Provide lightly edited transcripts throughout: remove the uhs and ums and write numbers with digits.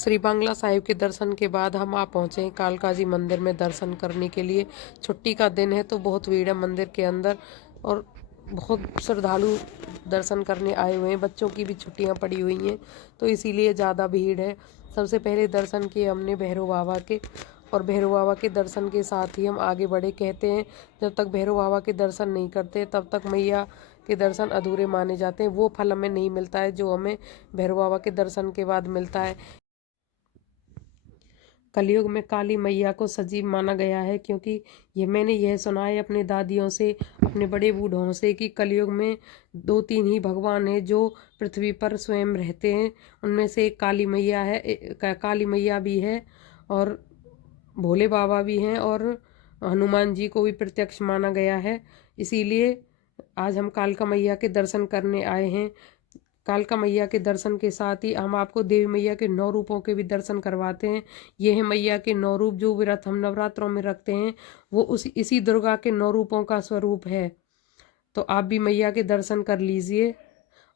श्री बांग्ला साहिब के दर्शन के बाद हम आ पहुँचे हैं कालका जी मंदिर में दर्शन करने के लिए। छुट्टी का दिन है तो बहुत भीड़ है मंदिर के अंदर और बहुत श्रद्धालु दर्शन करने आए हुए हैं। बच्चों की भी छुट्टियां पड़ी हुई हैं तो इसीलिए ज़्यादा भीड़ है। सबसे पहले दर्शन किए हमने भैरव बाबा के, और भैरव बाबा के दर्शन के साथ ही हम आगे बढ़े। कहते हैं जब तक भैरव बाबा के दर्शन नहीं करते तब तक मैया के दर्शन अधूरे माने जाते हैं। वो फल हमें नहीं मिलता है जो हमें भैरव बाबा के दर्शन के बाद मिलता है। कलयुग में काली मैया को सजीव माना गया है, क्योंकि मैंने यह सुना है अपने दादियों से, अपने बड़े बूढ़ों से, कि कलयुग में 2-3 ही भगवान हैं जो पृथ्वी पर स्वयं रहते हैं। उनमें से एक काली मैया है, काली मैया भी है और भोले बाबा भी हैं और हनुमान जी को भी प्रत्यक्ष माना गया है। इसीलिए आज हम कालका मैया के दर्शन करने आए हैं। कालका मैया के दर्शन के साथ ही हम आपको देवी मैया के 9 रूपों के भी दर्शन करवाते हैं। ये है मैया के 9 रूप। जो व्रत हम नवरात्रों में रखते हैं वो इसी दुर्गा के 9 रूपों का स्वरूप है। तो आप भी मैया के दर्शन कर लीजिए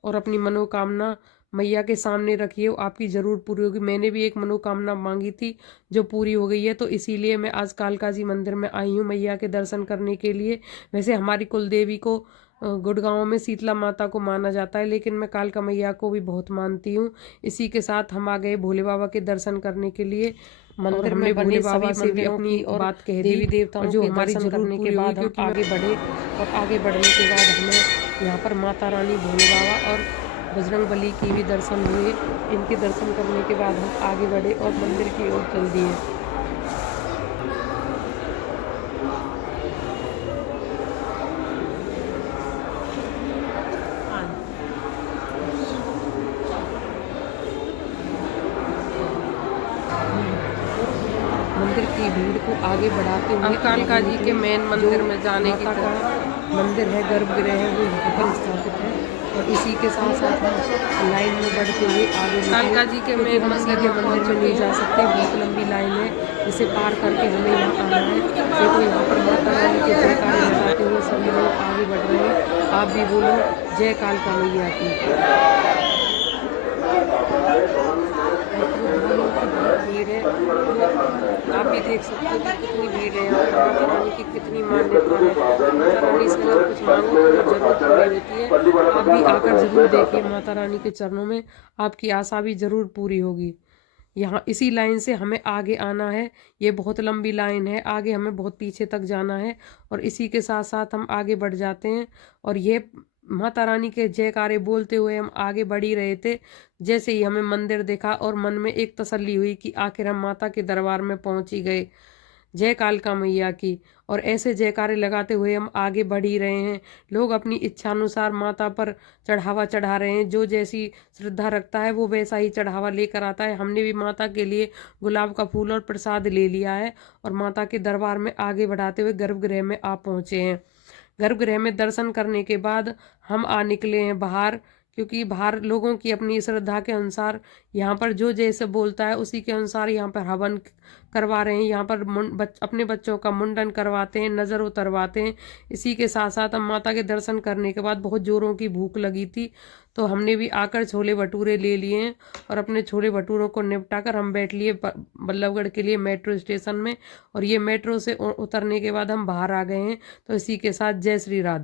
और अपनी मनोकामना मैया के सामने रखिए, वो आपकी ज़रूर पूरी होगी। मैंने भी एक मनोकामना मांगी थी जो पूरी हो गई है, तो इसीलिए मैं आज कालका जी मंदिर में आई हूँ मैया के दर्शन करने के लिए। वैसे हमारी कुल देवी को गुड़गांव में शीतला माता को माना जाता है, लेकिन मैं कालका मैया को भी बहुत मानती हूँ। इसी के साथ हम आ गए भोले बाबा के दर्शन करने के लिए मंदिर में। भोले बाबा से भी अपनी बात कह दी, देवी देवताओं जो हमारी जरूर पूरी हुई, क्योंकि आगे बढ़े और आगे बढ़ने के बाद हमें यहाँ पर माता रानी, भोले बाबा और बजरंग बली की भी दर्शन हुए। इनके दर्शन करने के बाद हम आगे बढ़े और मंदिर की ओर चल दिए। मंदिर की भीड़ को आगे बढ़ाते हुए कालका जी के मेन मंदिर में जाने की मंदिर है, गर्भगृह है, वो यहाँ पर स्थापित है। और इसी के साथ साथ हम लाइन में बढ़ते हुए आगे कालका जी के मेन मंदिर में नहीं जा सकते, बहुत लंबी लाइन है जिसे पार करके हमें यहाँ आना है। देखो यहाँ पर माता रानी के जयकारे लगाते हुए सभी लोग आगे बढ़ रहे हैं। आप भी बोलो जय कालका मैया की। भीड़ है, आप भी देख सकते हो कि कितनी भीड़ है यहाँ पर। माता रानी की कितनी मान्यता है। माता रानी से अगर कुछ मांगो तो वो जरूर पूरी होती है। आप भी आकर जरूर देखिए माता रानी के चरणों में, आपकी आशा भी जरूर पूरी होगी। यहाँ इसी लाइन से हमें आगे आना है। ये बहुत लंबी लाइन है, आगे हमें बहुत पीछे तक जाना है। और इसी के साथ साथ हम आगे बढ़ जाते हैं और ये माता रानी के जयकारे बोलते हुए हम आगे बढ़ ही रहे थे। जैसे ही हमें मंदिर देखा और मन में एक तसल्ली हुई कि आखिर हम माता के दरबार में पहुंच ही गए। जय कालका मैया की। और ऐसे जयकारे लगाते हुए हम आगे बढ़ ही रहे हैं। लोग अपनी इच्छानुसार माता पर चढ़ावा चढ़ा रहे हैं। जो जैसी श्रद्धा रखता है वो वैसा ही चढ़ावा लेकर आता है। हमने भी माता के लिए गुलाब का फूल और प्रसाद ले लिया है और माता के दरबार में आगे बढ़ाते हुए गर्भगृह में आ पहुंचे हैं। गर्भगृह में दर्शन करने के बाद हम आ निकले हैं बाहर, क्योंकि बाहर लोगों की अपनी श्रद्धा के अनुसार यहाँ पर जो जैसे बोलता है उसी के अनुसार यहाँ पर हवन करवा रहे हैं। यहाँ पर अपने बच्चों का मुंडन करवाते हैं, नज़र उतरवाते हैं। इसी के साथ साथ हम माता के दर्शन करने के बाद बहुत ज़ोरों की भूख लगी थी, तो हमने भी आकर छोले भटूरे ले लिए हैं और अपने छोले भटूरों को निपटा कर हम बैठ लिए बल्लभगढ़ के लिए मेट्रो स्टेशन में। और ये मेट्रो से उतरने के बाद हम बाहर आ गए हैं। तो इसी के साथ जय श्री राधे।